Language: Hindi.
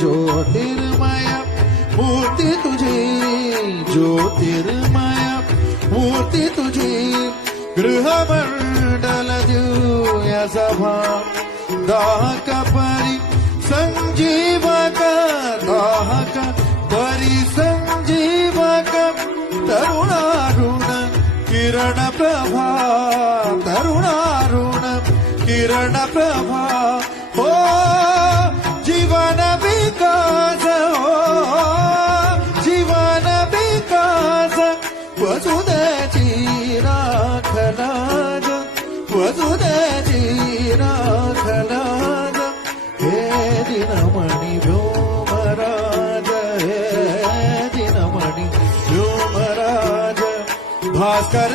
ज्योतिर्मय मूर्ती तुझी ज्योतिर्मय मूर्ती तुझी गृहमंडल दिव्य सभा दाहक परी संजीवक दाहक परी संजीवक तरुणारुण किरण प्रभा तरुणारुण किरण प्रभा हो जीवन विकास हो जीवन विकास वसुदेची राखलाज वसुदेची राखलाज हे दिनमणि व्योमराज हे दिनमणि व्योमराज भास्कर